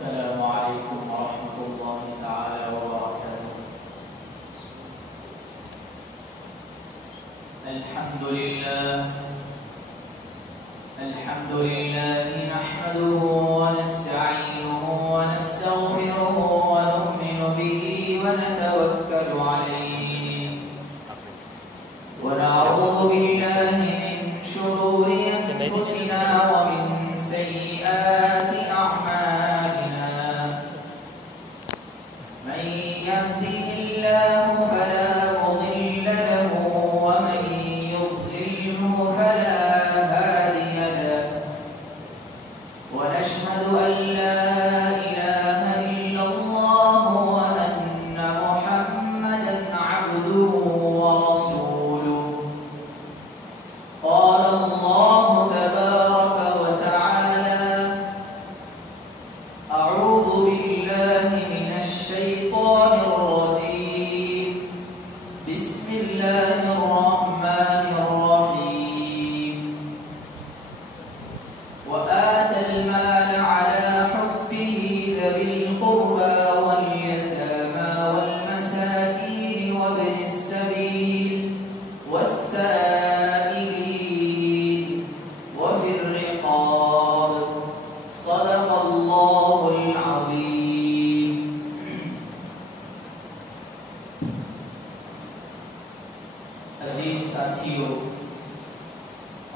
السلام عليكم ورحمة الله تعالى وبركاته. الحمد لله نحمده ونستعينه ونستغفره ونؤمن به ونتوكل عليه ونعوذ بالله من شرور أنفسنا ومن سيئات أعمالنا. من يهده الله فلا مضل له ومن يضلله فلا هادي له. ونشهد أن لا إله إلا الله وأن محمدا عبده ورسوله. قال الله تبارك وتعالى: أعوذ بالله من الشيطان الرجيم. بسم الله الرحمن الرحيم. وآتى المال على حبه ذوي القربى واليتامى والمساكين وابن السبيل والسائلين وفي الرقاب. صدق الله العظيم. عزیز ساتھیوں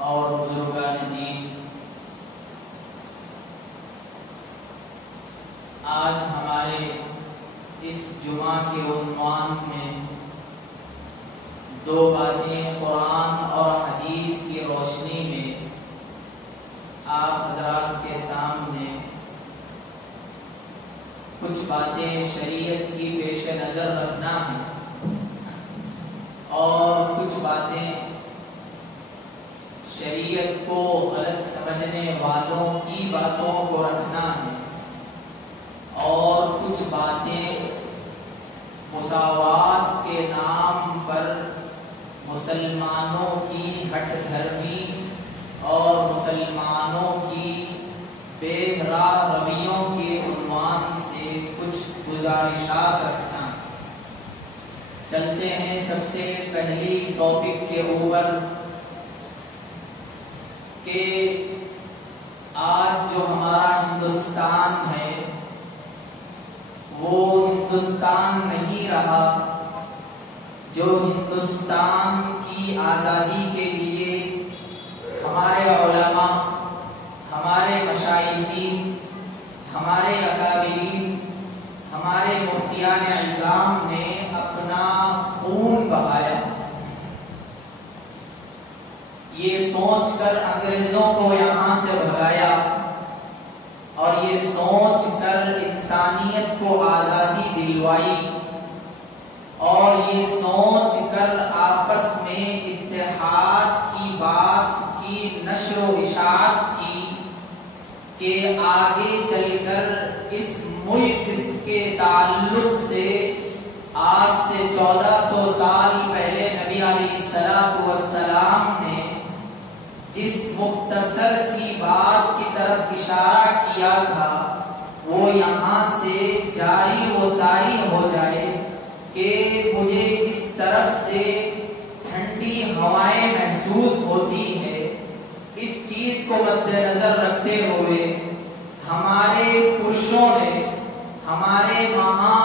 اور بزرگان دین، آج ہمارے اس جمعہ کے عنوان میں دو باتیں قرآن اور حدیث کی روشنی میں آپ حضرات کے سامنے کچھ باتیں شریعت کی پیش نظر رکھنا ہے اور کچھ باتیں شریعت کو غلط سمجھنے والوں کی باتوں کو رکھنا ہے اور کچھ باتیں مساوات کے نام پر مسلمانوں کی ہٹ دھرمی اور مسلمانوں کی بے راہ رویوں کے عنوان سے کچھ گزارشات رکھنا. چلتے ہیں سب سے پہلی ٹاپک کے اوپر کہ آج جو ہمارا ہندوستان ہے وہ ہندوستان نہیں رہا جو ہندوستان کی آزادی کے لیے ہمارے علماء، ہمارے مشائخین، ہمارے اکابرین، ہمارے مفتیان عظام نے اپنا خون بہایا. یہ سوچ کر انگریزوں کو یہاں سے بھگایا اور یہ سوچ کر انسانیت کو آزادی دلوائی اور یہ سوچ کر آپس میں اتحاد کی بات کی نشر و اشاعت کی کہ آگے چل کر اس ملک کے تعلق سے آج سے 1400 سال پہلے نبی علیہ السلام نے جس مختصر سی بات کی طرف اشارہ کیا تھا وہ یہاں سے جاری و ساری ہو جائے کہ مجھے اس طرف سے ٹھنڈی ہوائیں محسوس ہوتی ہے. اس چیز کو مد نظر رکھتے ہوئے ہمارے پرشوں نے، ہمارے مہا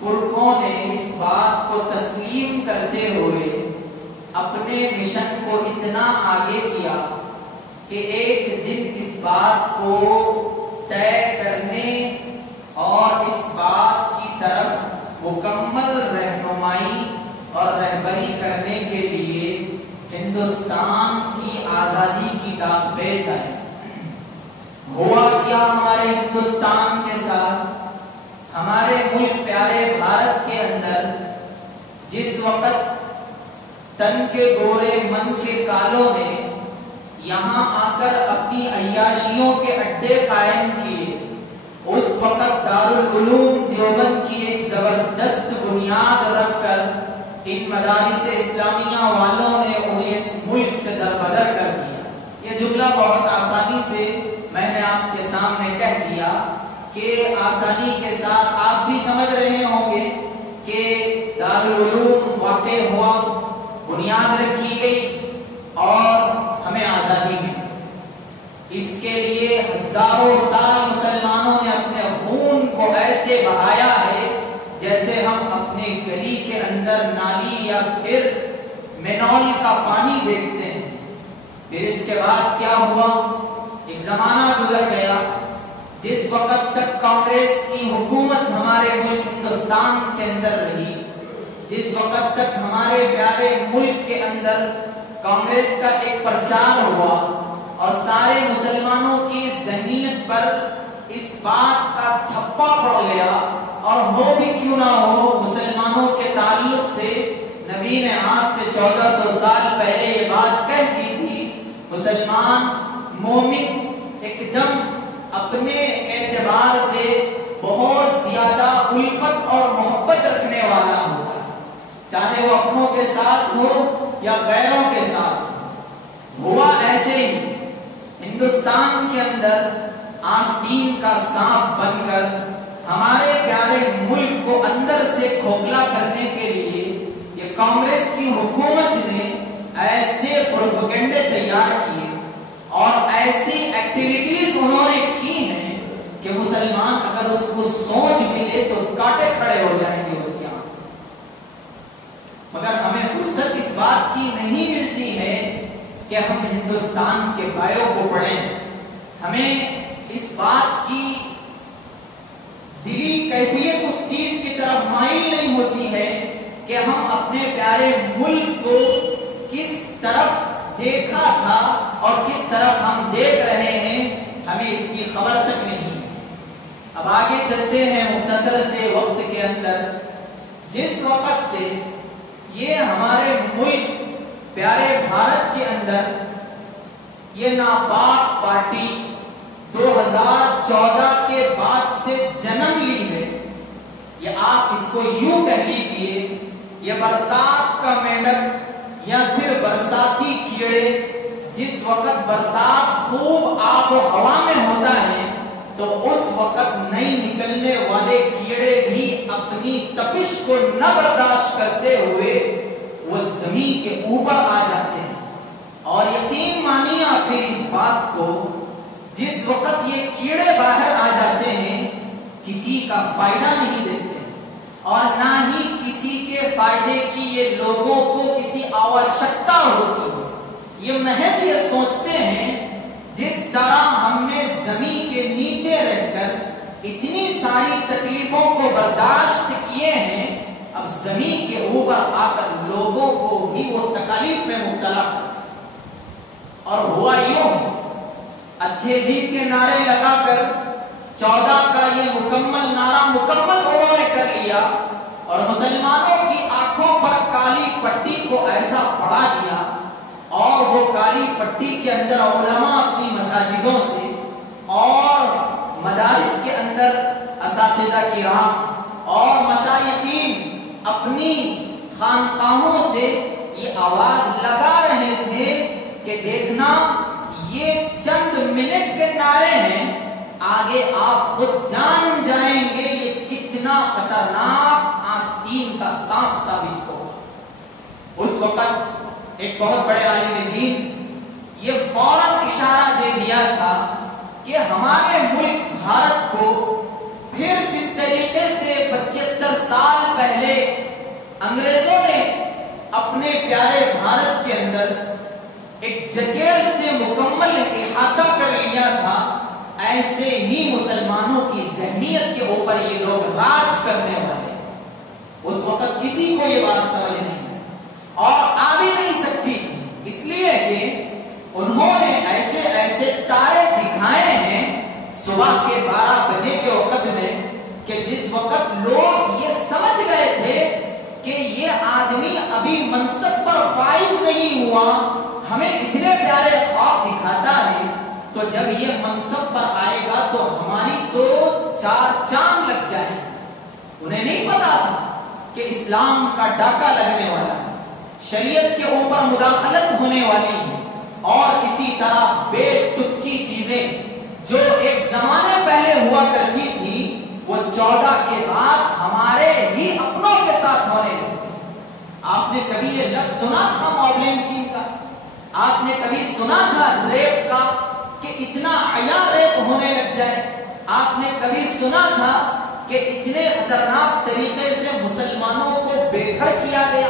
پرکھوں نے اس بات کو تسلیم کرتے ہوئے اپنے مشن کو اتنا آگے کیا کہ ایک دن اس بات کو طے کرنے اور اس بات کی طرف مکمل رہنمائی اور رہبری کرنے کے لیے ہندوستان کی آزادی کی داغ پیل آئی. ہوا کیا ہمارے ہندوستان کے ساتھ؟ ہمارے ملک پیارے بھارت کے اندر جس وقت تن کے گورے من کے کالوں نے یہاں آ کر اپنی عیاشیوں کے اڈے قائم کیے، اس وقت دارالعلوم دیوبند کی ایک زبردست بنیاد رکھ کر ان مدارس اسلامیہ والوں نے انہیں اس ملک سے دربدر کر دیا. یہ جملہ بہت آسانی سے میں نے آپ کے سامنے کہہ دیا کہ آسانی کے ساتھ آپ بھی سمجھ رہے ہوں گے کہ دارالعلوم واقع ہوا، بنیاد رکھی گئی اور ہمیں آزادی ملی۔ اس کے لیے ہزاروں سال مسلمانوں نے اپنے خون کو ایسے بہایا ہے جیسے ہم اپنے گلی کے اندر نالی یا پھر مینول کا پانی دیکھتے ہیں۔ پھر اس کے بعد کیا ہوا؟ ایک زمانہ گزر گیا جس وقت تک کانگریس کی حکومت ہمارے ملک ہندوستان کے اندر رہی، جس وقت تک ہمارے پیارے ملک کے اندر کانگریس کا ایک پرچار ہوا اور سارے مسلمانوں کی ذہنیت پر اس بات کا تھپا پڑ گیا، اور ہو بھی کیوں نہ ہو، مسلمانوں کے تعلق سے نبی نے آج سے 1400 سال پہلے یہ بات کہہ دی تھی، مسلمان مومن ایک دم اپنے اعتبار سے بہت زیادہ الفت اور محبت رکھنے والا ہوتا ہے، چاہے وہ اپنوں کے ساتھ ہو یا غیروں کے ساتھ۔ ہوا ایسے ہی ہندوستان کے اندر آستین کا سانپ بن کر ہمارے پیارے ملک کو اندر سے کھوکھلا کرنے کے لیے یہ کانگریس کی حکومت نے ایسے پروپیگنڈے تیار کیے اور ایسی ایکٹیویٹیز انہوں نے کی ہیں کہ مسلمان اگر اس کو سوچ ملے تو کاٹے کھڑے ہو جائیں گے اس کے آنکھ۔ مگر ہمیں فرصت اس بات کی نہیں ملتی ہے کہ ہم ہندوستان کے بایو کو پڑھیں، ہمیں اس بات کی دلی کیفیت اس چیز کی طرف مائل نہیں ہوتی ہے کہ ہم اپنے پیارے ملک کو کس طرف دیکھا تھا اور کس طرف ہم دیکھ رہے ہیں، ہمیں اس کی خبر تک نہیں۔ اب آگے چلتے ہیں مختصر سے وقت کے اندر۔ جس وقت سے یہ ہمارے ملک پیارے بھارت کے اندر یہ ناپاک پارٹی 2014 کے بعد سے جنم لی ہے، یہ آپ اس کو یوں کہہ لیجئے، یہ برسات کا مینڈک یا پھر برساتی کیڑے، جس وقت برسات خوب آب و ہوا میں ہوتا ہے تو اس وقت نہیں نکلنے والے کیڑے بھی اپنی تپش کو نہ برداشت کرتے ہوئے وہ زمین کے اوپر آ جاتے ہیں۔ اور یقین مانیے آپ پھر اس بات کو، جس وقت یہ کیڑے باہر آ جاتے ہیں کسی کا فائدہ نہیں دیتے اور نہ ہی کسی کے فائدے کی یہ لوگوں کو کسی آوشکتا ہوتی ہے، یہ محض یہ سوچتے ہیں جس طرح ہم نے زمین کے نیچے رہ کر اتنی ساری تکلیفوں کو برداشت کیے ہیں، اب زمین کے اوپر آ کر لوگوں کو بھی وہ تکالیف میں مبتلا کرتے۔ اور ہوا یوں، اچھے دن کے نعرے لگا کر 14 کا یہ مکمل نعرہ مکمل انہوں نے کر لیا اور مسلمانوں کی آنکھوں پر کالی پٹی کو ایسا پڑا دیا، اور وہ کالی پٹی کے اندر علماء اپنی مساجدوں سے اور مدارس کے اندر اساتذہ کرام اور مشائخین اپنی خانقاہوں سے یہ آواز لگا رہے تھے کہ دیکھنا یہ چند منٹ کے نعرے ہیں، آگے آپ خود جان جائیں گے یہ کتنا خطرناک آستین کا سانپ ثابت ہوگا۔ اس وقت ایک بہت بڑے عالم دین یہ فوراً اشارہ دے دیا تھا کہ ہمارے ملک بھارت کو پھر جس طریقے سے 75 سال پہلے انگریزوں نے اپنے پیارے بھارت کے اندر ایک جکیڑ سے مکمل احاطہ کر لیا تھا، ایسے ہی مسلمانوں کی ذہنیت کے اوپر یہ لوگ راج کرنے والے۔ اس وقت کسی کو یہ بات سمجھ نہیں اور آ بھی نہیں سکتی تھی، اس لیے کہ انہوں نے ایسے ایسے تارے دکھائے ہیں صبح کے 12 بجے کے وقت میں کہ جس وقت لوگ یہ سمجھ گئے تھے کہ یہ آدمی ابھی منصب پر فائز نہیں ہوا، ہمیں اتنے پیارے خواب دکھاتا ہے، تو جب یہ منصب پر آئے گا تو ہماری تو 4 چاند لگ جائیں۔ انہیں نہیں پتا تھا کہ اسلام کا ڈاکہ لگنے والا ہے، شریعت کے اوپر مداخلت ہونے والی ہے، اور اسی طرح بے تکی چیزیں جو ایک زمانے پہلے ہوا کرتی تھی وہ 14 کے بعد ہمارے ہی اپنوں کے ساتھ ہونے لگتے ہیں۔ آپ نے کبھی یہ لفظ سنا تھا موب لنچنگ کا؟ آپ نے کبھی سنا تھا ریپ کا کہ اتنا عیاں ریپ ہونے لگ جائے؟ آپ نے کبھی سنا تھا کہ اتنے خطرناک طریقے سے مسلمانوں کو بے گھر کیا گیا؟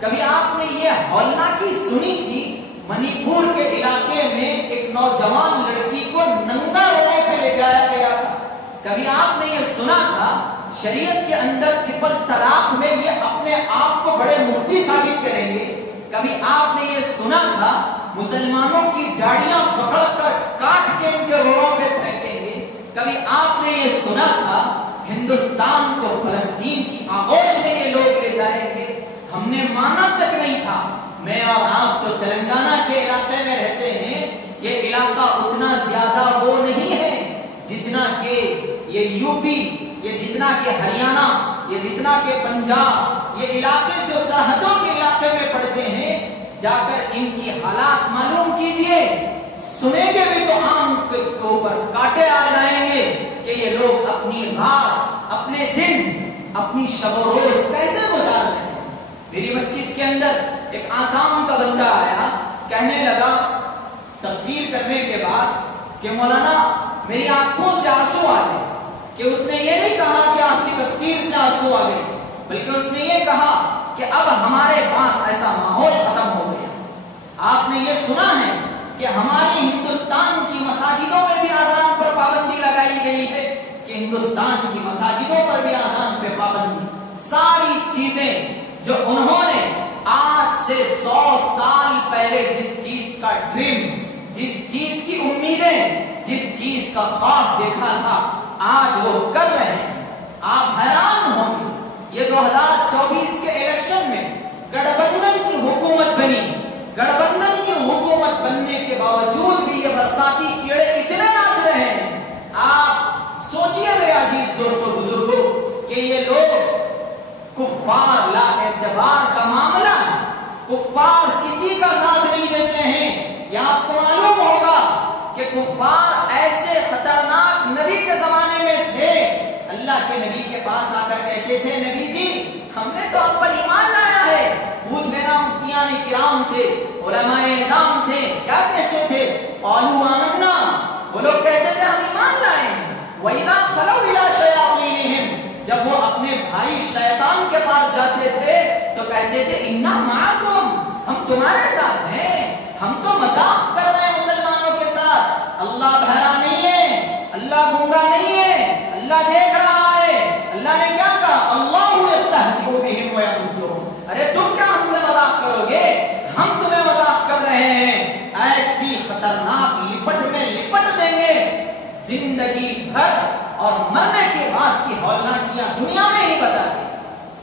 کبھی آپ نے یہ ہولناکی سنی تھی منی پور کے علاقے میں ایک نوجوان لڑکی کو ننگا روڈ پہ لے جایا گیا تھا؟ کبھی آپ نے یہ سنا تھا شریعت کے اندر ٹرپل طلاق میں یہ اپنے آپ کو بڑے مفتی ثابت کریں گے؟ کبھی آپ نے یہ سنا تھا مسلمانوں کی داڑیاں پکڑ کر کاٹ کے ان کے روڑوں پہ پھینکیں گے؟ کبھی آپ نے یہ سنا تھا ہندوستان کو فلسطین کی آغوش میں یہ لوگ لے جائیں گے؟ ہم نے مانا تک نہیں تھا۔ میں اور آپ تو تلنگانہ کے علاقے میں رہتے ہیں، یہ علاقہ اتنا زیادہ وہ نہیں ہے جتنا کہ یہ یو پی، یہ جتنا کہ ہریانہ، یہ جتنا کہ پنجاب، یہ علاقے جو سرحدوں کے علاقے میں پڑتے ہیں، جا کر ان کی حالات معلوم کیجئے، سنیں گے بھی تو آنکھ کے اوپر کاٹے آ جائیں گے کہ یہ لوگ اپنی رات، اپنے دن، اپنی شب و روز کیسے گزار رہے ہیں۔ میری مسجد کے اندر ایک آسام کا بندہ آیا، کہنے لگا تفسیر کرنے کے بعد کہ مولانا میری آنکھوں سے آنسو آ گئے، کہ اس نے یہ نہیں کہا کہ آپ کی تفسیر سے آنسو آ گئے، بلکہ اس نے یہ کہا کہ اب ہمارے پاس ایسا ماحول ختم ہو گیا۔ آپ نے یہ سنا ہے کہ ہماری ہندوستان کی مساجدوں میں بھی آذان پر پابندی لگائی گئی ہے، کہ ہندوستان کی مساجدوں پر بھی آذان پہ پابندی۔ ساری چیزیں جو انہوں نے آج سے 100 سال پہلے جس چیز کا ڈریم، جس چیز کی امیدیں، جس چیز کا خواب دیکھا تھا، آج وہ کر رہے ہیں۔ آپ حیران ہوں گے، یہ 2024 کے الیکشن میں گٹھ کی حکومت بنی، گٹھ کی حکومت بننے کے باوجود بھی یہ برساتی کیڑے اتنے ناچ رہے ہیں۔ آپ سوچئے میرے عزیز دوستو بزرگوں کہ یہ لوگ کفار لا اعتبار کا معاملہ ہے، کفار کسی کا ساتھ نہیں دیتے ہیں۔ یہ آپ کو معلوم ہوگا کہ کفار ایسے خطرناک نبی کے زمانے میں تھے، اللہ کے نبی کے پاس آ کر کہتے تھے نبی جی ہم نے تو اب پر ایمان لایا ہے۔ پوچھ لینا مفتیان کرام سے، علماء اعظام سے، کیا کہتے تھے؟ قالوا آمنا، وہ لوگ کہتے تھے ہم ایمان لائے ہیں۔ وَإِذَا خَلَوْا إِلَىٰ شَيَاطِينِهِمْ، جب وہ اپنے بھائی شیطان کے پاس جاتے تھے تو کہتے تھے اِنَّا مَعَكُمْ، ہم تمہارے ساتھ ہیں، ہم تو مذاق کر رہے ہیں مسلمانوں کے ساتھ۔ اللہ بہرا نہیں ہے، اللہ گنگا نہیں ہے، اللہ دیکھ رہا ہے۔ اللہ نے کیا کہا؟ اللہ یستہزئ بہم ویمدھم، ارے تم کیا ہم سے مذاق کرو گے، ہم تمہیں مذاق کر رہے ہیں۔ ایسی خطرناک لپٹ میں لپٹ دیں گے، زندگی بھر اور مرنے کے بعد کی ہولناکیاں دنیا میں ہی بتا دیں۔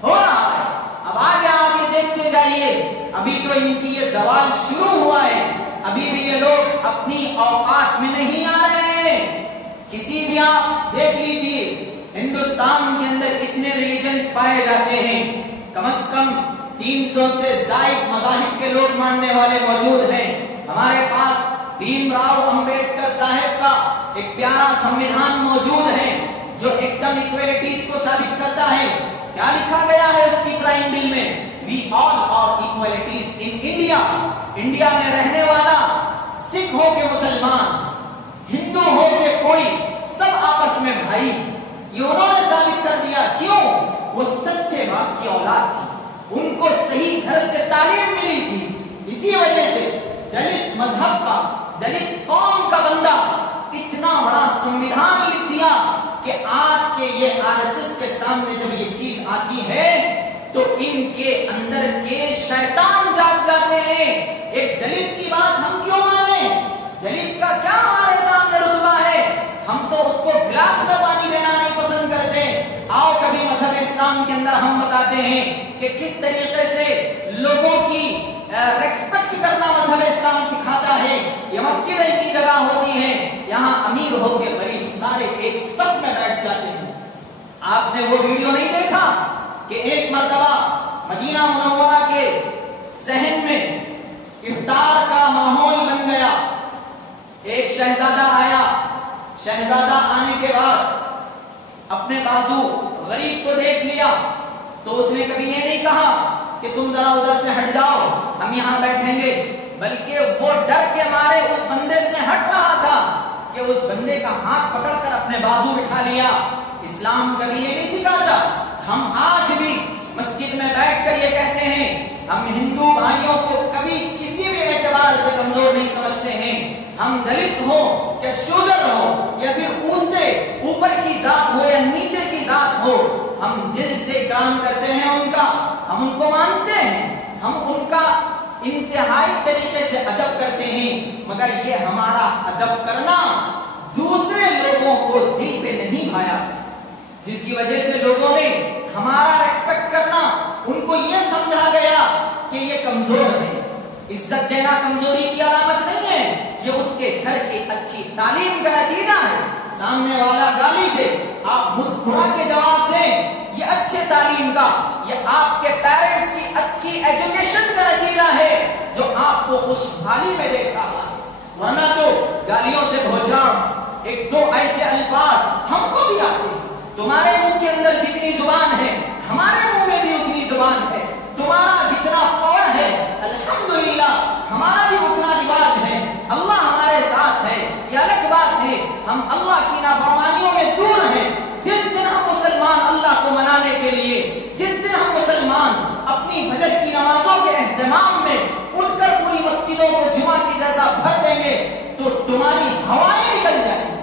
ہو رہا ہے، اب آگے آگے دیکھتے جائیے، ابھی تو ان کی یہ زوال شروع ہوا ہے، ابھی بھی یہ لوگ اپنی اوقات میں نہیں آ رہے ہیں۔ کسی بھی آپ دیکھ لیجئے ہندوستان کے اندر اتنے ریلیجنز پائے جاتے ہیں، کم از کم 300 سے زائد مذاہب کے لوگ ماننے والے موجود ہیں۔ ہمارے پاس بھیم راؤ امبیڈکر صاحب کا ایک پیارا سمویدھان موجود ہے جو ایک دم ایکویلٹیز کو ثابت کرتا ہے۔ کیا لکھا گیا ہے اس کی پرائم بل میں؟ وی آل آر ایکویلٹیز ان انڈیا، انڈیا میں رہنے والا سکھ ہو کے مسلمان، ہندو ہو کے کوئی، سب آپس میں بھائی۔ یہ انہوں نے ثابت کر دیا، کیوں؟ وہ سچے باپ کی اولاد تھی، ان کو صحیح گھر سے تعلیم ملی تھی، اسی وجہ سے دلت مذہب کا، دلت قوم کا بندہ اتنا بڑا سمویدھان لکھ دیا کہ آج کے یہ RSS کے سامنے جب یہ چیز آتی ہے تو ان کے اندر کے شیطان جاگ جاتے ہیں۔ ایک دلت کی بات ہم کیوں مانیں؟ دلت کا کیا ہمارے سامنے رتبہ ہے؟ ہم تو اس کو گلاس میں پانی دینا نہیں پسند کرتے۔ آؤ کبھی مذہب اسلام کے اندر ہم بتاتے ہیں کہ کس طریقے سے لوگوں کی ریسپیکٹ کرنا مذہب اسلام سکھاتا ہے۔ یہ مسجد ایسی جگہ ہوتی ہے یہاں امیر ہو کے غریب سارے ایک سب میں بیٹھ جاتے ہیں۔ آپ نے وہ ویڈیو نہیں دیکھا کہ ایک مرتبہ مدینہ منورہ کے صحن میں افطار کا ماحول بن گیا، ایک شہزادہ آیا، شہزادہ آنے کے بعد اپنے بازو غریب کو دیکھ لیا تو اس نے کبھی یہ نہیں کہا کہ تم ذرا ادھر سے ہٹ جاؤ ہم یہاں بیٹھیں گے، بلکہ وہ ڈر کے مارے اس بندے سے ہٹ رہا تھا کہ اس بندے کا ہاتھ پکڑ کر اپنے بازو بٹھا لیا۔ اسلام کبھی یہ نہیں سکھاتا۔ ہم آج بھی مسجد میں بیٹھ کر یہ کہتے ہیں ہم ہندو بھائیوں کو کبھی کسی بھی اعتبار سے کمزور نہیں سمجھتے ہیں، ہم دلت ہو یا شودر ہو یا پھر اس سے اوپر کی ذات ہو یا نیچے کی ذات ہو، ہم دل سے کام کرتے ہیں ان کا، ہم ان کو مانتے ہیں، ہم ان کا انتہائی طریقے سے ادب کرتے ہیں، مگر یہ ہمارا ادب کرنا دوسرے لوگوں کو دل پہ نہیں بھایا، جس کی وجہ سے لوگوں نے ہمارا ریسپیکٹ کرنا ان کو یہ سمجھا گیا کہ یہ کمزور ہے۔ عزت دینا کمزوری کی علامت نہیں ہے، یہ اس کے گھر کی اچھی تعلیم کا نتیجہ ہے۔ سامنے والا گالی دے، آپ مسکرا کے جواب دیں، یہ اچھے تعلیم کا، یہ آپ کے پیرنٹس کی اچھی ایجوکیشن کا نتیجہ ہے جو آپ کو خوشحالی میں دیکھ رہا ہے۔ ورنہ تو گالیوں سے بھوچاڑ، ایک دو ایسے الفاظ ہم کو بھی آتے ہیں، تمہارے منہ کے اندر جتنی زبان ہے ہمارے منہ میں بھی اتنی زبان ہے، تمہارا جتنا پاور ہے الحمدللہ ہمارا بھی اتنا رواج ہے، اللہ ہمارے ساتھ ہے، یہ الگ بات ہے، ہم اللہ کی نافرمانیوں میں دور ہیں۔ جس دن ہم مسلمان اللہ کو منانے کے لیے، جس دن ہم مسلمان اپنی فجر کی نمازوں کے اہتمام میں اٹھ کر پوری مسجدوں کو جمعہ کی جیسا بھر دیں گے تو تمہاری ہوائیں نکل جائیں گی،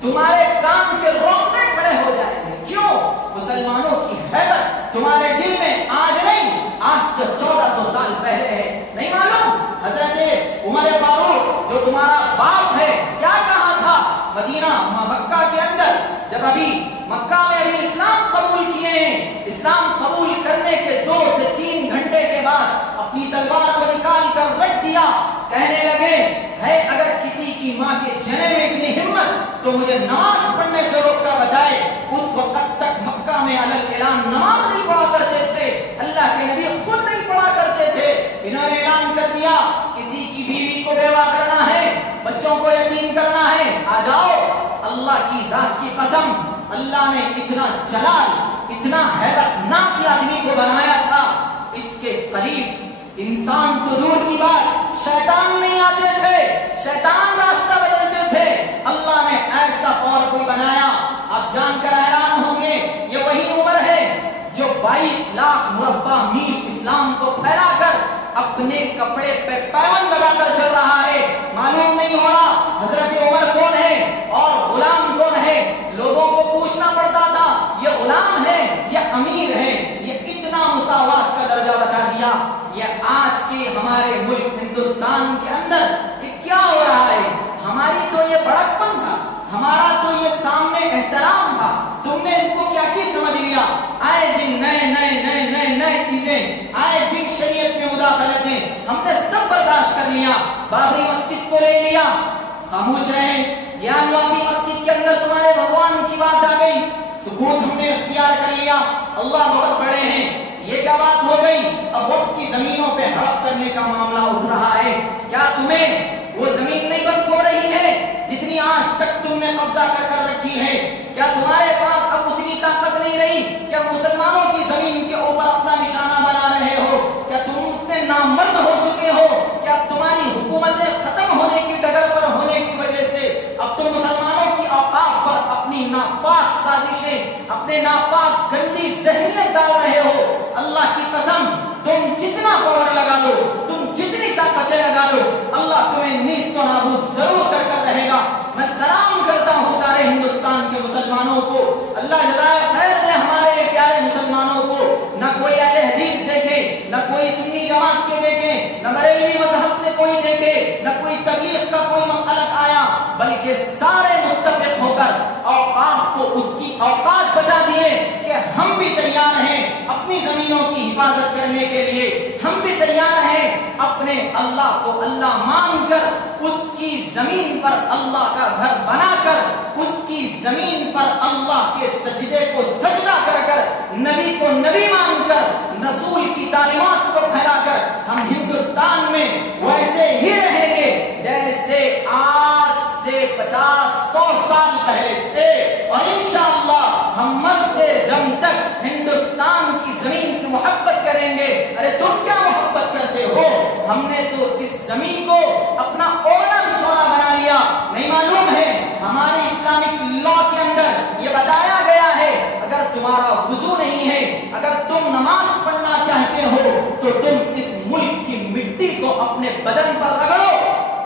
تمہارے کام کے روکنے کھڑے ہو جائیں گے۔ کیوں؟ مسلمانوں کی ہیبت تمہارے دل میں آج نہیں، آج سے 1400 سال پہلے ہے۔ نہیں معلوم حضرت عمر فاروق جو تمہارا باپ ہے کیا کہا تھا مدینہ مکہ کے اندر، جب ابھی مکہ میں ابھی اسلام قبول کیے ہیں، اسلام قبول کرنے کے 2 سے 3 گھنٹے کے بعد اپنی تلوار کو نکال کر رکھ دیا، کہنے لگے ہے اگر کسی کی ماں کے جنے میں اتنی ہمت تو مجھے نماز پڑھنے سے روک کر بتائے۔ اس وقت تک مکہ میں علل اعلان نماز نہیں پڑھا کرتے تھے، اللہ کے نبی خود نہیں پڑھا کرتے تھے، انہوں نے اعلان کر دیا کسی کی بیوی کو بیوہ کرنا ہے، بچوں کو یتیم کرنا ہے، آ جاؤ۔ اللہ کی ذات کی قسم، اللہ نے اتنا جلال، اتنا ہیبت ناک آدمی کو بنایا تھا، اس کے قریب انسان تو دور کی بات شیطان نہیں آتے تھے، شیطان راستہ بدلتے تھے، اللہ نے ایسا اور کوئی بنایا۔ آپ جان کر حیران ہوں گے یہ وہی عمر ہے جو 22 لاکھ مربع میل اسلام کو پھیلا کر اپنے کپڑے پہ پیوند لگا کر چل رہا ہے، معلوم نہیں ہو رہا حضرت عمر کون ہے اور غلام کون ہے۔ لوگوں کو پوچھنا پڑتا تھا یہ غلام ہے یہ امیر ہے، یہ اتنا مساوات کا درجہ بتا دیا۔ یہ آج کے ہمارے ملک ہندوستان کے اندر یہ کیا ہو رہا ہے؟ ہماری تو یہ بڑکپن تھا، ہمارا تو یہ سامنے احترام تھا، تم نے اس کو کیا کی سمجھ لیا؟ آئے دن نئے چیزیں، آئے دن شریعت میں مداخلتیں، ہم نے سب برداشت کر لیا، بابری مسجد کو لے لیا، خاموش رہیں، گیانواپی مسجد کے اندر تمہارے بھگوان کی بات آ گئی، سکوت ہم نے اختیار کر لیا، اللہ بہت بڑے ہیں، یہ کیا بات ہو گئی؟ اب وقت کی زمینوں پہ ہڑپ کرنے کا معاملہ اٹھ رہا ہے۔ کیا تمہیں وہ زمین نہیں بس ہو رہی ہے جتنی آج تک تم نے قبضہ کر رکھی ہے؟ کیا تمہارے پاس اب اتنی طاقت نہیں رہی کہ مسلمانوں کی زمین کے اوپر اپنا نشانہ بنا رہے ہو؟ کیا تم اتنے نامرد ہو چکے ہو؟ کیا تمہاری حکومتیں ختم ہونے کی ڈگر پر ہونے کی وجہ سے اب تم مسلمانوں کی اوقاف پر اپنی ناپاک سازشیں، اپنے ناپاک گندی ذہنیت ڈال رہے ہو؟ اللہ کی قسم تم جتنا پاور لگا لو، تم جتنی طاقتیں لگا لو، اللہ تمہیں نیست و نابود ضرور کر رہے گا۔ میں سلام کرتا ہوں سارے ہندوستان کے مسلمانوں کو، اللہ جزائے خیر دے ہمارے پیارے مسلمانوں کو، نہ کوئی اہل حدیث دیکھے، نہ کوئی سنی جماعت کے دیکھے، نہ بریلوی مذہب سے کوئی دیکھے، نہ کوئی تبلیغ کا کوئی مسلک آیا، بلکہ سارے متفق ہو کر اوقاف کو اس کی اوقات بتا دیے کہ ہم بھی تیار ہیں اپنی زمینوں کی حفاظت کرنے کے لیے، ہم بھی تیار ہیں اپنے اللہ کو اللہ مان کر اس کی زمین پر اللہ کا گھر بنا کر، اس کی زمین پر اللہ کے سجدے کو سجدہ کر کر، نبی کو نبی مان کر، رسول کی تعلیمات کو پھیلا کر ہم ہندوستان میں ویسے ہی رہیں گے جیسے آج سے 50-100 سال پہلے تھے، اور انشاءاللہ ہم تک ہندوستان کی زمین سے محبت کریں گے. ارے تم کیا محبت کرتے ہو؟ ہم نے تو اس زمین کو اپنا اونا بچھونا بنا لیا. نہیں معلوم ہے ہمارے اسلامک لا کے اندر یہ بتایا گیا ہے اگر تمہارا وضو نہیں ہے، اگر تم نماز پڑھنا چاہتے ہو تو تم اس ملک کی مٹی کو اپنے بدن پر رگڑو،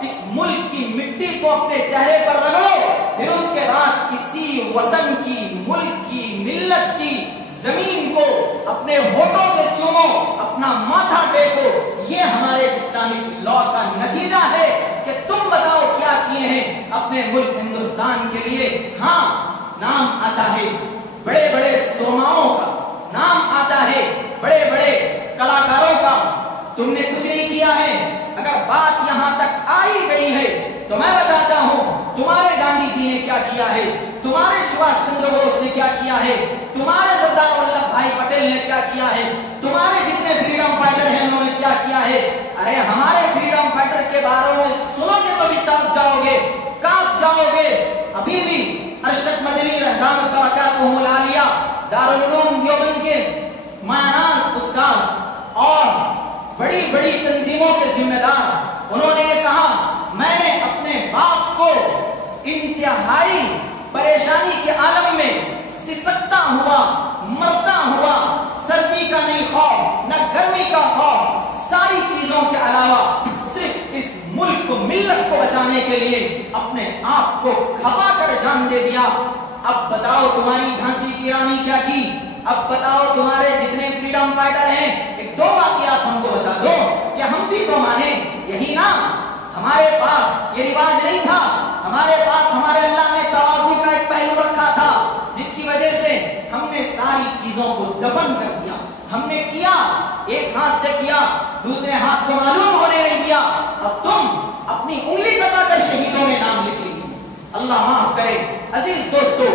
اس ملک کی مٹی کو اپنے چہرے پر رگڑو، پھر اس کے بعد اسی وطن کی، ملک کی، ملت کی زمین کو اپنے ہونٹوں سے چومو، اپنا ماتھا ٹیکو. یہ ہمارے اسلامک لا کا نتیجہ ہے کہ تم بتاؤ کیا کیے ہیں اپنے ملک ہندوستان کے لیے. ہاں نام آتا ہے بڑے بڑے سرماؤں کا، نام آتا ہے بڑے بڑے کلاکاروں کا، تم نے کچھ نہیں کیا ہے. اگر بات یہاں تک آئی گئی ہے تو میں بتاتا ہوں تمہارے گاندھی جی نے کیا کیا ہے، تمہارے سبھاش چندر بوس نے کیا کیا ہے، تمہارے سردار ولبھ بھائی پٹیل نے کیا کیا ہے، تمہارے جتنے فریڈم فائٹر ہیں انہوں نے کیا کیا ہے. ارے ہمارے فریڈم فائٹر کے بارے میں سنو گے تو بھی تڑپ جاؤ گے، کانپ جاؤ گے. ابھی بھی ارشد مدنی رحمۃ برکاتہ العالیہ دارالعلوم دیوبند کے ماناس استاد اور بڑی بڑی تنظیموں کے ذمہ دار، انہوں نے یہ کہا میں نے اپنے باپ کو انتہائی پریشانی کے عالم میں سسکتا ہوا، مرتا ہوا، سردی کا نہیں خوف، نہ گرمی کا خوف، ساری چیزوں کے علاوہ صرف اس ملک کو، ملت کو بچانے کے لیے اپنے آپ کو کھپا کر جان دے دیا. اب بتاؤ تمہاری جھانسی کی رانی کیا کی؟ اب بتاؤ تمہارے جتنے فریڈم فائٹر ہیں، ایک دو واقعات ہم کو بتا دو کہ ہم بھی تو مانے. یہی نا ہمارے پاس یہ رواج نہیں تھا، ہمارے پاس ہمارے اللہ نے توازی کا ایک پہلو رکھا تھا جس کی وجہ سے ہم نے ساری چیزوں کو دفن کر دیا. ہم نے کیا ایک ہاتھ سے کیا، دوسرے ہاتھ کو معلوم ہونے نہیں دیا. اب تم اپنی انگلی بتا کر شہیدوں میں نام لکھ لیجیے. اللہ معاف کرے. عزیز دوستو،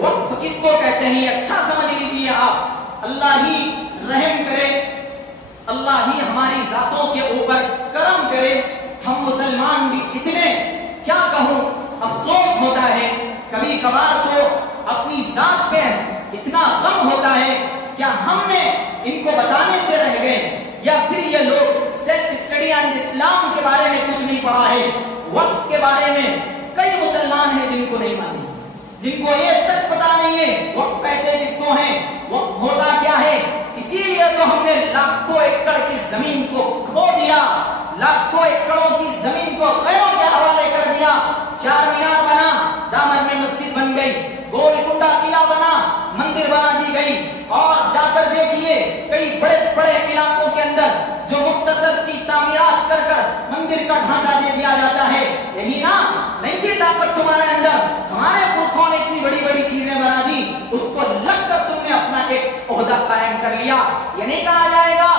وقف کس کو کہتے ہیں اچھا سمجھ لیجیے آپ. اللہ ہی رحم کرے، اللہ ہی ہماری ذاتوں کے اوپر کرم کرے. ہم مسلمان بھی اتنے، کیا کہوں، افسوس ہوتا ہے کبھی کبھار تو اپنی ذات پہ اتنا غم ہوتا ہے کیا ہم نے ان کو بتانے سے رہ گئے، یا پھر یہ لوگ سیلف اسٹڈی اینڈ اسلام کے بارے میں کچھ نہیں پڑھا ہے. وقت کے بارے میں کئی مسلمان ہیں جن کو نہیں معلوم، جن کو یہ تک پتا نہیں ہے وقت کہتے کس کو ہیں، وقت ہوتا کیا ہے. اسی لیے تو ہم نے لاکھوں ایکڑ کی زمین کو کھو دیا، لاکھوں ایکڑوں کی زمین کو غیروں کے حوالے کر دیا. چار مینار بنا، دامن میں مسجد بن گئی، گول کنڈا قلعہ بنا، مندر بنا دی گئی. اور جا کر دیکھیے کئی بڑے بڑے علاقوں کے اندر جو مختصر سی تعمیرات کر کر مندر کا ڈھانچہ دے دیا جاتا ہے. یہی نا نہیں تھی طاقت تمہارے اندر، ہمارے پرکھوں نے اتنی بڑی بڑی چیزیں بنا دی، اس کو لگ کر تم نے اپنا ایک عہدہ قائم کر لیا. یہ نہیں کہا جائے گا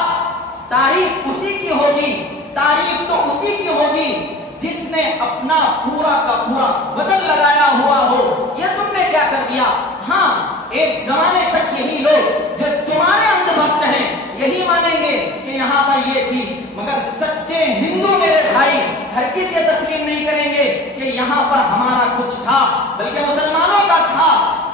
تعریف اسی کی ہوگی، تعریف تو اسی کی ہوگی جس نے اپنا پورا کا پورا بدن لگایا ہوا ہو. یہ تم نے کیا کر دیا. ہاں ایک زمانے تک یہی لوگ جو تمہارے اندر بھکت ہیں یہی مانیں گے کہ یہاں پر یہ تھی، مگر سچے ہندو میرے بھائی ہرگز یہ تسلیم نہیں کریں گے کہ یہاں پر ہمارا کچھ تھا، بلکہ مسلمانوں کا تھا.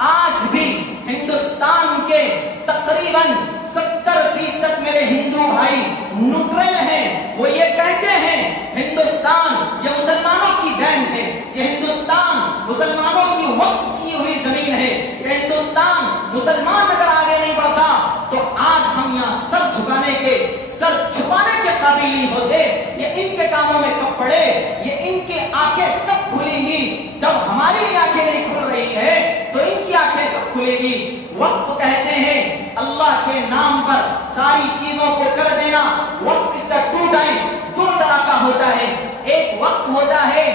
آج بھی ہندوستان کے تقریباً 70% میرے ہندو بھائی نیوٹرل ہیں. وہ یہ کہتے ہیں ہندوستان یہ مسلمانوں کی دین ہے، یہ ہندوستان مسلمانوں کی وقف کی ہوئی زمین ہے، یہ ہندوستان مسلمان اگر آگے نہیں بڑھتا تو آج ہم یہاں سر جھکانے کے، سر چھپانے کے قابل نہیں ہوتے. یہ ان کے کاموں میں کب پڑے، یہ ان کی آنکھیں کب کھلیں گی؟ جب ہماری آنکھیں نہیں کھل رہی ہے تو ان کی آنکھیں کب کھلے گی؟ وقت کہتے ہیں اللہ کے نام پر ساری چیزوں کو کر دینا. وقت اس کا ٹو ٹائم، دو طرح کا ہوتا ہے. ایک وقت ہوتا ہے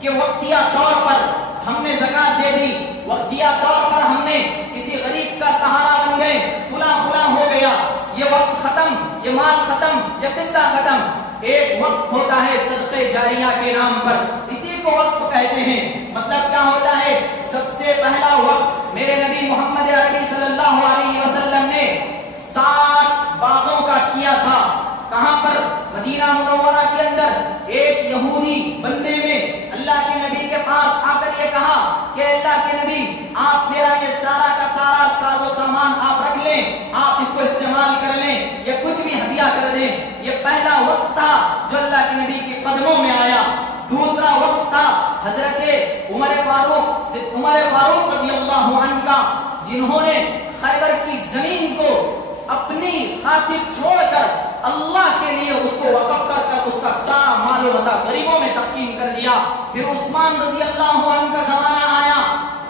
کہ وقتیہ طور پر ہم نے زکات دے دی، وقتیہ طور پر ہم نے کسی غریب کا سہارا بن گئے، فلاں فلاں ہو گیا، یہ وقت ختم، یہ مال ختم، یہ قصہ ختم. ایک وقت ہوتا ہے صدقہ جاریہ کے نام پر، اسی کو وقت کہتے ہیں. مطلب کیا ہوتا ہے؟ سب سے پہلا وقت میرے نبی محمد عربی صلی اللہ علیہ وسلم نے 7 باغوں کا کیا تھا. کہاں پر؟ مدینہ منورہ کے اندر. ایک یہودی بندے نے اللہ کے نبی کے پاس آ کر یہ کہا کہ اللہ کے نبی آپ میرا یہ سارا کا سارا ساز و سامان آپ لیں آپ اس کو استعمال کر لیں یا کچھ بھی ہدیہ کر دیں. یہ پہلا وقت تھا جو اللہ کے نبی کے قدموں میں آیا. دوسرا وقت تھا حضرت عمر فاروق رضی اللہ عنہ کا، جنہوں نے خیبر کی زمین کو اپنی خاطر چھوڑ کر اللہ کے لیے اس کو وقف کر کر اس کا سارا مال و متاع غریبوں میں تقسیم کر دیا. پھر عثمان رضی اللہ عنہ کا زمانہ آیا.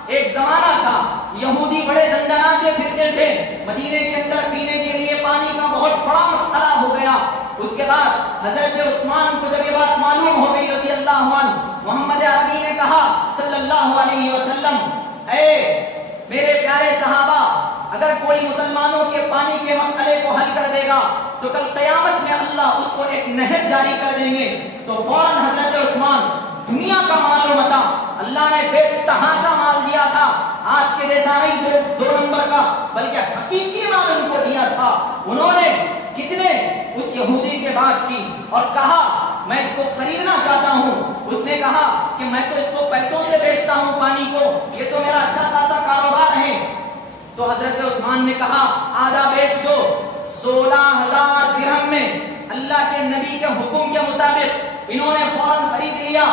ایک زمانہ تھا یہودی بڑے دندناتے پھرتے تھے، مدینے کے اندر پینے کے لیے پانی کا بہت بڑا مسئلہ ہو گیا. اس کے بعد حضرت عثمان کو جب یہ بات معلوم ہو گئی رضی اللہ عنہ، محمد عربی نے کہا صلی اللہ علیہ وسلم، اے میرے پیارے صحابہ، اگر کوئی مسلمانوں کے پانی کے مسئلے کو حل کر دے گا تو کل قیامت میں اللہ اس کو ایک نہر جاری کر دیں گے. تو فوراً حضرت عثمان، دنیا کا مال و متاع اللہ نے بے تحاشا مال دیا تھا، آج کے جیسا نہیں دو نمبر کا، بلکہ حقیقی مال ان کو دیا تھا. انہوں نے کتنے اس یہودی سے بات کی اور کہا میں اس کو خریدنا چاہتا ہوں. اس نے کہا کہ میں تو اس کو پیسوں سے بیچتا ہوں پانی کو، یہ تو میرا اچھا خاصا کاروبار ہے. تو حضرت عثمان نے کہا آدھا بیچ دو. 16,000 درہم میں اللہ کے نبی کے حکم کے مطابق انہوں نے فوراً خرید لیا.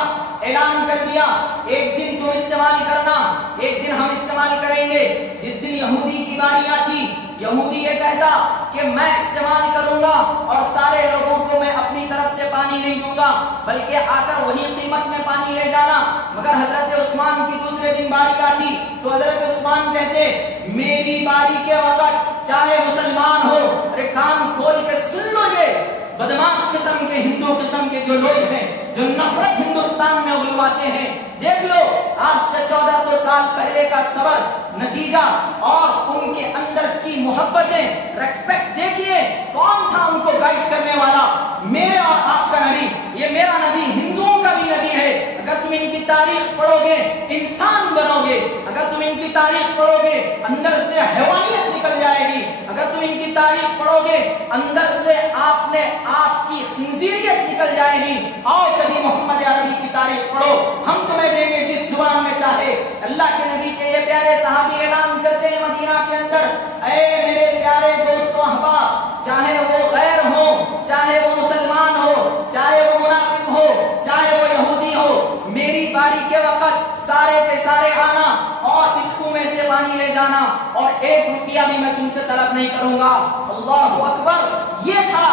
اعلان کر دیا ایک دن تم استعمال کرنا، ایک دن ہم استعمال کریں گے. جس دن یہودی کی باری آتی، یہودی یہ کہتا کہ میں استعمال کروں گا اور سارے لوگوں کو میں اپنی طرف سے پانی نہیں دوں گا، بلکہ آ کر وہی قیمت میں پانی لے جانا. مگر حضرت عثمان کی دوسرے دن باری آتی تو حضرت عثمان کہتے میری باری کے وقت چاہے مسلمان ہو، ارے کان کھول کے سن لو، یہ بدماش قسم کے ہندو قسم کے جو لوگ ہیں جو نفرت ہندوستان میں اگلواتے ہیں، دیکھ لو آج سے 1400 سال پہلے کا صبر نتیجہ اور ان کے اندر کی محبتیں، ریسپیکٹ دیکھیے. کون تھا ان کو گائیڈ کرنے والا؟ میرے اور آپ کا نبی. یہ میرا نبی ہندوؤں کا بھی نبی ہے. اگر تم ان کی تاریخ پڑھو گے انسان بنو گے. اگر تم ان کی تاریخ پڑھو گے اندر سے حیوانیت نکل جائے گی. اگر تم ان کی تاریخ پڑھو گے اندر سے آپ کی خنزیریت نکل جائے گی. اور کبھی محمد عربی کی تاریخ پڑھو، ہم تمہیں دیں گے جس زبان میں چاہے. اللہ کے نبی کے یہ پیارے صحابی اعلان کرتے ہیں مدینہ کے اندر، اے میرے پیارے دوستو احباب، چاہے وہ غیر ہو، چاہے وہ مسلمان ہو، چاہے وہ منافق ہو، چاہے وہ یہودی ہو، میری باری کے وقت سارے کے سارے آنا اور اس کنویں سے پانی لے جانا اور 1 روپیہ بھی میں تم سے طلب نہیں کروں گا. اللہ اکبر. یہ تھا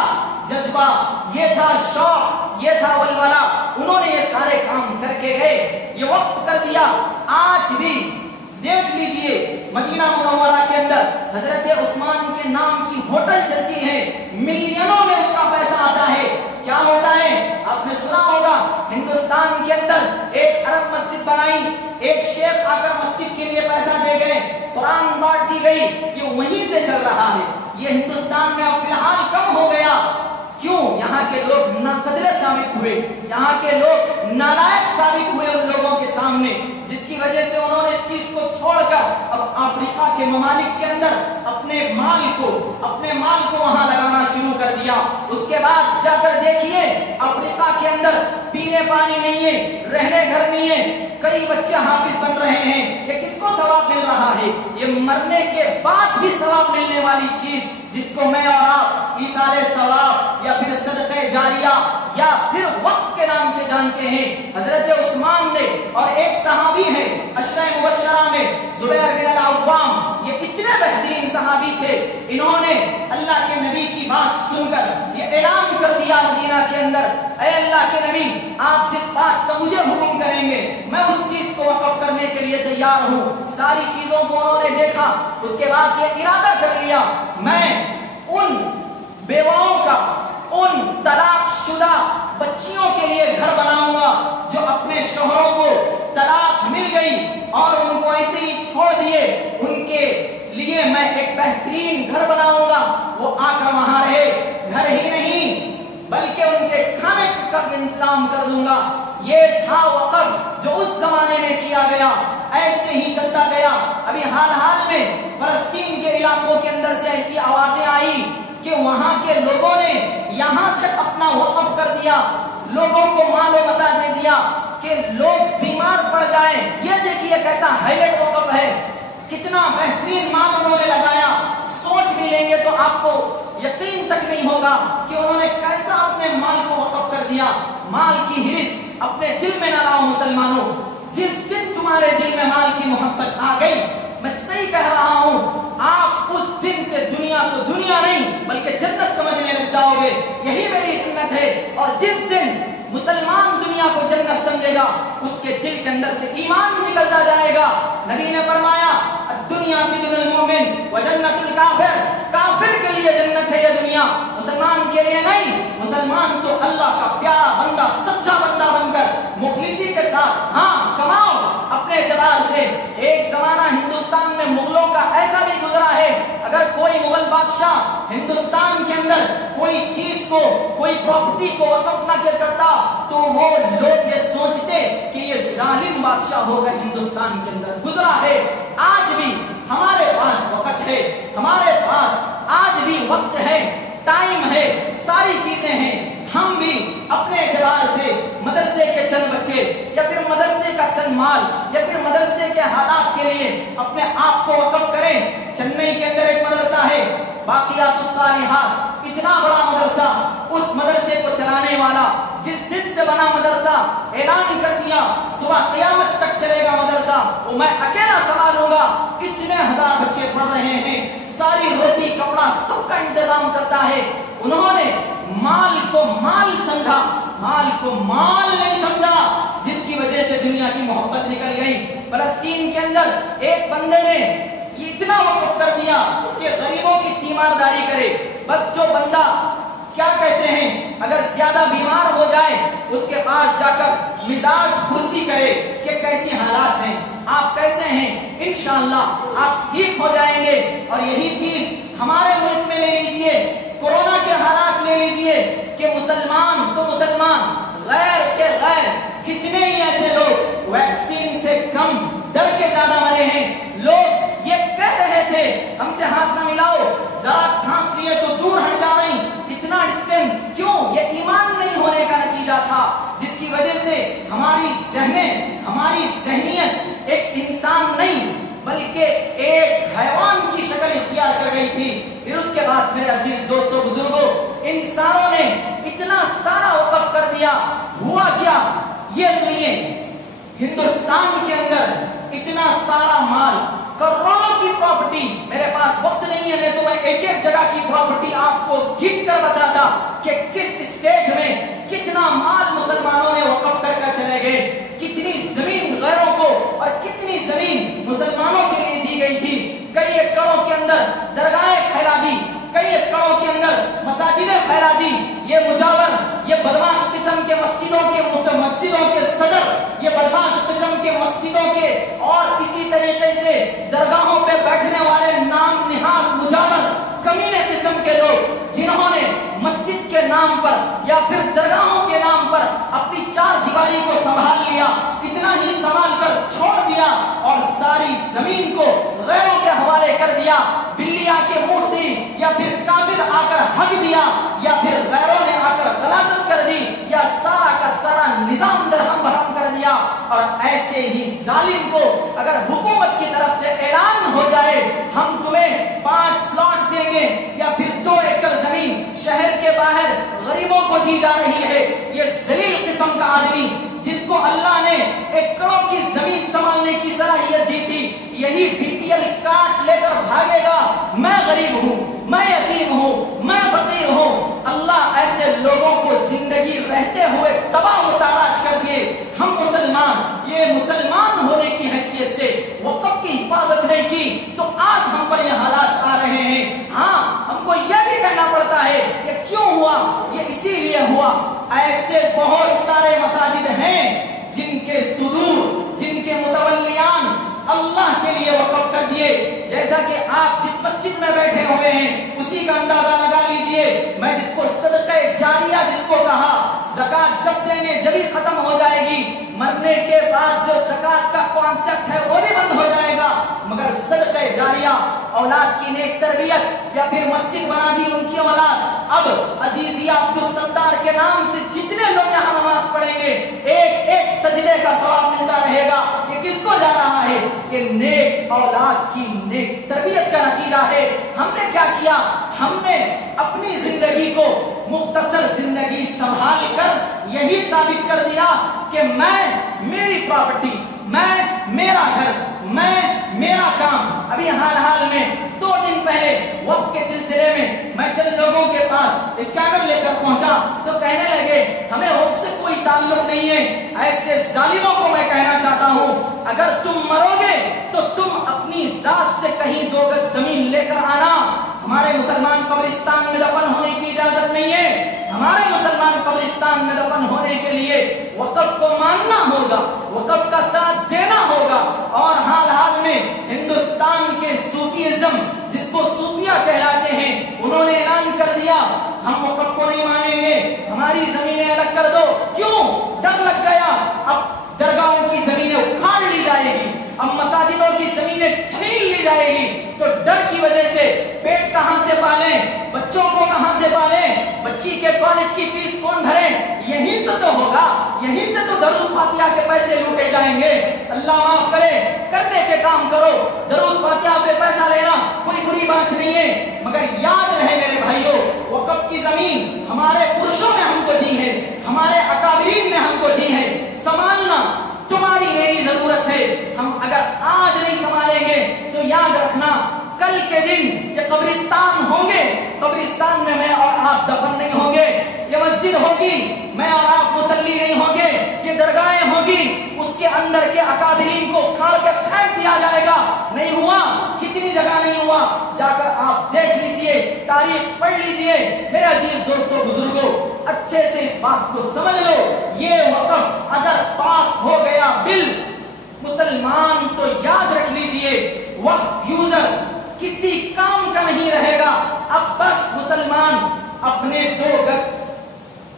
جذبہ، یہ تھا شوق، یہ تھا ولولہ. انہوں نے یہ سارے کام کر کے گئے، یہ وقت کر دیا. آج بھی دیکھ لیجئے مدینہ منورہ کے اندر حضرت عثمان کے نام کی ہوٹل چلتی ہے، ملینوں میں اس کا پیسہ آتا ہے. کیا ہوتا ہے آپ نے سنا ہوگا، ہندوستان کے اندر 1 ارب مسجد بنائی، ایک شیخ آ کر مسجد کے لیے پیسہ دے گئے، قرآن بانٹ دی گئی. یہ وہیں سے چل رہا ہے. یہ ہندوستان میں اب فی الحال کم ہو گیا. کیوں؟ یہاں کے لوگ ناقدر ثابت ہوئے، یہاں کے لوگ نالائق ثابت ہوئے ان لوگوں کے سامنے، جس کی وجہ سے انہوں نے اس چیز کو چھوڑ کر اب افریقہ کے ممالک کے اندر اپنے مال کو وہاں لگانا شروع کر دیا. اس کے بعد جا کر دیکھیے افریقہ کے اندر پینے پانی نہیں ہے، رہنے گھر نہیں ہے، کئی بچے حافظ بن رہے ہیں. یہ کس کو ثواب مل رہا ہے؟ یہ مرنے کے بعد بھی ثواب ملنے والی چیز جس کو میں اور آپ ایصال ثواب یا پھر صدقہ جاریہ یا پھر وقت کے نام سے جانتے ہیں. حضرت عثمان نے اور ایک صحابی ہے عشرہ مبشرہ میں زبیر بن العوام، یہ اتنے بہترین صحابی تھے. انہوں نے اللہ کے نبی کی بات سن کر یہ اعلان کر دیا مدینہ کے اندر، اے اللہ کے نبی، آپ جس بات کا مجھے حکم کریں گے میں اس چیز کو وقف کرنے کے لیے تیار ہوں. ساری چیزوں کو انہوں نے دیکھا. اس کے بعد یہ ارادہ کر لیا میں ان بیواؤں کا، ان طلاق شدہ بچیوں کے لیے گھر بناؤں گا جو اپنے شوہروں کو طلاق مل گئی اور ان کو ایسے ہی چھوڑ دیے، ان کے لیے میں ایک بہترین گھر بناؤں گا. وہ آ کر وہاں رہے. گھر ہی نہیں بلکہ ان کے کھانے کا انتظام کر دوں گا. یہ تھا وقف جو اس زمانے میں کیا گیا. ایسے ہی چلتا گیا. ابھی حال میں فلسطین کے علاقوں کے اندر سے ایسی آوازیں آئی کہ وہاں کے لوگوں نے یہاں تک اپنا وقف کر دیا، لوگوں کو مال و متاع دے دیا کہ لوگ بیمار پڑ جائیں. یہ دیکھیے کیسا ہائلائٹ وقف ہے، کتنا بہترین مال انہوں نے لگایا. سوچ لیں گے تو آپ کو یقین تک نہیں ہوگا کہ انہوں نے کیسا اپنے مال کو وقف کر دیا. مال کی ہرس اپنے دل میں نہ لاؤ مسلمانوں. جس دن تمہارے دل میں مال کی محبت آ گئی، میں صحیح کہہ رہا ہوں، آپ اس دن سے دنیا کو دنیا نہیں بلکہ جنت سمجھنے لگ جاؤ گے. یہی میری جنت ہے. اور جس دن مسلمان دنیا کو جنت سمجھے گا، اس کے دل کے اندر سے ایمان نکلتا جائے گا. نبی نے فرمایا الدنیا سجن المؤمن وجنت الکافر. کافر کے لیے جنت ہے یہ دنیا، مسلمان کے لیے نہیں. مسلمان تو اللہ کا پیارا بندہ، سچا بندہ بن کر مخلصی کے ساتھ ہاں کماؤ اپنے اعتبار سے. ایک زمانہ ہندوستان میں مغلوں کا ایسا بھی گزرا ہے، اگر کوئی مغل بادشاہ ہندوستان کے اندر کوئی چیز کو، کوئی پراپرٹی کو وقف نہ کرتا تو وہ لوگ یہ سوچتے کہ یہ ظالم بادشاہ ہوگا. ہندوستان کے اندر گزرا ہے. آج بھی ہمارے پاس وقت ہے، ہمارے پاس آج بھی وقت ہے، ٹائم ہے، ساری چیزیں ہیں. ہم بھی اپنے اعتبار سے مدرسے کے چند بچے یا پھر مدرسے کا چند مال یا پھر مدرسے کے حالات کے لیے اپنے آپ کو وقف کریں. چنئی کے اندر ایک مدرسہ ہے باقیات الصالحات، اتنا بڑا مدرسہ. اس مدرسے کو چلانے والا جس دن سے بنا مدرسہ اعلان کر دیا صبح قیامت تک چلے گا مدرسہ، وہ میں اکیلا سنبھالوں گا. اتنے ہزار بچے پڑھ رہے ہیں، ساری روٹی کپڑا سب کا انتظام کرتا ہے. انہوں نے مال کو مال سمجھا، مال کو مال نہیں سمجھا، جس کی وجہ سے دنیا کی محبت نکل گئی. فلسطین کے اندر ایک بندے نے یہ اتنا وقف کر دیا کہ غریبوں کی تیمارداری کرے. بس جو بندہ کیا کہتے ہیں اگر زیادہ بیمار ہو جائے اس کے پاس جا کر مزاج پرسی کرے کہ کیسی حالات ہیں، آپ کیسے ہیں، انشاءاللہ آپ ٹھیک ہو جائیں گے. اور یہی چیز ہمارے ملک میں لے لیجئے، کورونا کے حالات لے لیجئے کہ مسلمان تو مسلمان، غیر کے غیر کتنے ہی ایسے لوگ ویکسین سے کم ڈر کے زیادہ مرے ہیں. لوگ یہ کہہ رہے تھے ہم سے ہاتھ نہ ملاؤ، ذرا کھانس لیے تو دور ہٹ جا رہی، اتنا ڈسٹینس کیوں؟ یہ ایمان نہیں ہونے کا نتیجہ تھا، جس کی وجہ سے ہماری ذہنیت ایک انسان نہیں بلکہ ایک حیوان کی شکل اختیار کر گئی تھی. پھر اس کے بعد میرے عزیز دوستوں بزرگوں، انسانوں نے اتنا سارا وقف کر دیا. ہوا کیا یہ سنیے، ہندوستان کے اندر اتنا سارا مال، کروڑوں کی پراپرٹی، میرے پاس وقت نہیں ہے تو میں ایک ایک جگہ کی پراپرٹی آپ کو گن کر بتاتا کہ کس اسٹیٹ میں کتنا مال مسلمانوں نے وقف کر کے چلے گئے، کتنی زمین غیروں کو اور کتنی زمین مسلمانوں کے لیے دی گئی تھی. کئی ایکڑوں کے اندر درگاہیں پھیلا دی، کئی ایکڑوں کے اندر مساجدیں پھیلا دی. یہ مجاور، یہ بدماش قسم کے مسجدوں کے صدر، یہ بدماش قسم کے مسجدوں کے اور اسی طریقے سے درگاہوں پہ بیٹھنے والے نام نہاد مجاور کمینے قسم کے لوگ، جنہوں نے مسجد کے نام پر یا پھر درگاہوں کے نام پر اپنی چار دیواری کو سنبھال لیا، اتنا ہی سنبھال کر چھوڑ دیا اور ساری زمین کو غیروں کے حوالے کر دیا. بلی آ کے موڑ دی یا پھر کافر آ کر حق دیا یا پھر غیروں نے آ کر غلاظت کر دی یا سارا کا سارا نظام درہم بھرم کر دیا. اور ایسے ہی ظالم کو اگر حکومت کی طرف سے اعلان ہو جائے ہم تمہیں 5 پلاٹ دیں گے یا پھر 2 ایکڑ زمین شہر کے باہر غریبوں کو دی جا رہی ہے، یہ ذلیل قسم کا آدمی جس کو اللہ نے ایکڑوں کی زمین سنبھالنے کی صلاحیت دی تھی، یہی BPL کارڈ لے کر بھاگے گا میں غریب ہوں، میں یتیم ہوں، میں فقیر ہوں. اللہ ایسے لوگوں کو زندگی رہتے ہوئے تباہ و تاراج کر دیے. ہم مسلمان، یہ مسلمان ہونے کی حیثیت سے وقف کی حفاظت نہیں کی تو آج ہم پر یہ حالات آ رہے ہیں. ہاں ہم کو یہ بھی کہنا پڑتا ہے یہ کیوں ہوا، یہ اسی لیے ہوا. ایسے بہت سارے مساجد ہیں جن کے صدور، جن کے متولیان اللہ کے لیے وقف کر دیے. جیسا کہ آپ جس مسجد میں بیٹھے ہوئے ہیں اسی کا اندازہ لگا لیجئے. میں جس کو صدقہ جاریہ جس کو کہا، زکات جب دیں گے جبھی ختم ہو جائے گی، مرنے کے بعد جو زکات کا کانسیپٹ ہے وہ بھی بند ہو جائے گا، مگر اگر صدقہ جاریہ، اولاد کی نیک تربیت، یا پھر مسجد بنا دی ان کی اولاد، اب عزیزی عبدالستار کے نام سے جتنے لوگ یہاں نماز پڑھیں گے ایک ایک سجدے کا ثواب ملتا رہے گا. یہ کس کو جا رہا ہے؟ کہ نیک اولاد کی نیک تربیت کا نتیجہ ہے. ہم نے کیا کیا؟ ہم نے اپنی زندگی کو مختصر زندگی سنبھال کر یہی ثابت کر دیا کہ میری پراپرٹی، میرا گھر، میرا کام. ابھی حال میں 2 دن پہلے وقت کے سلسلے میں چند لوگوں کے پاس اسکینر لے کر پہنچا تو کہنے لگے ہمیں وقت سے کوئی تعلق نہیں ہے. ایسے ظالموں کو میں کہنا چاہتا ہوں اگر تم مرو گے تو تم اپنی ذات سے کہیں 2 گز زمین لے کر آنا. ہمارے مسلمان قبرستان میں دفن ہونے کی اجازت نہیں ہے. ہمارے مسلمان قبرستان میں دفن ہونے کے لیے وقف کو ماننا ہوگا، وقف کا ساتھ دینا ہوگا. اور حال میں ہندوستان کے صوفیزم، جس کو صوفیہ کہلاتے ہیں، انہوں نے اعلان کر دیا ہم وقف کو نہیں مانیں گے، ہماری زمینیں الگ کر دو. کیوں؟ ڈر لگ گیا. اب درگاہوں کی زمینیں اکھاڑ لی جائے گی، اب مساجدوں کی زمینیں چھین لی جائے گی. تو ڈر کی وجہ سے پیٹ کہاں سے پالیں، بچوں کو کہاں سے پالیں، بچی کے کالج کی فیس کون بھرے؟ یہیں سے تو ہوگا، یہیں سے تو درود فاتحہ کے پیسے لوٹے جائیں گے. اللہ معاف کرے، کرنے کے کام کرو. درود فاتحہ پہ پیسہ لینا کوئی بری بات نہیں ہے، مگر یاد رہے میرے بھائیوں، وقف کی زمین ہمارے پرشوں نے ہم کو دی ہے، ہمارے اکابرین نے ہم کو دی ہے. سنبھالنا تمہاری میری ضرورت ہے. ہم اگر آج نہیں سنبھالیں گے تو یاد رکھنا کل کے دن یہ قبرستان ہوں گے، قبرستان میں میں اور آپ دفن نہیں ہوں گے. یہ مسجد ہوگی، میں اور آپ مصلی نہیں ہوں گے. یہ درگاہیں ہوگی، اس کے اندر کے اکابرین کو کھاڑ کے پھینک دیا جائے گا. نہیں ہوا، کتنی جگہ نہیں ہوا، جا کر آپ دیکھ لیجئے، تاریخ پڑھ لیجئے. میرے عزیز دوستو بزرگوں، اچھے سے اس بات کو سمجھ لو، یہ وقف اگر پاس ہو گیا بل، مسلمان تو یاد رکھ لیجئے وقف یوزر کسی کام کا نہیں رہے گا. اب بس مسلمان اپنے 2 گز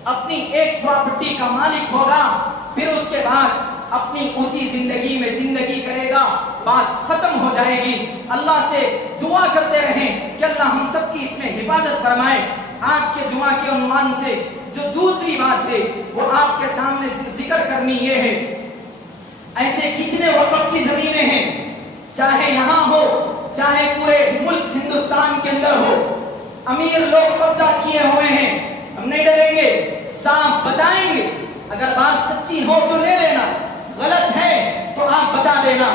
اپنی ایک پراپرٹی کا مالک ہوگا، پھر اس کے بعد اپنی اسی زندگی میں زندگی کرے گا، بات ختم ہو جائے گی. اللہ سے دعا کرتے رہیں کہ اللہ ہم سب کی اس میں حفاظت فرمائے. آج کے جمعہ کے عنوان سے جو دوسری بات ہے وہ آپ کے سامنے ذکر کرنی یہ ہے، ایسے کتنے وقف کی زمینیں ہیں، چاہے یہاں ہو چاہے پورے ملک ہندوستان کے اندر ہو، امیر لوگ قبضہ کیے ہوئے ہیں. ہم نہیں ڈریں گے، صاف بتائیں گے. اگر بات سچی ہو تو لے لینا، غلط ہے تو آپ بتا دینا.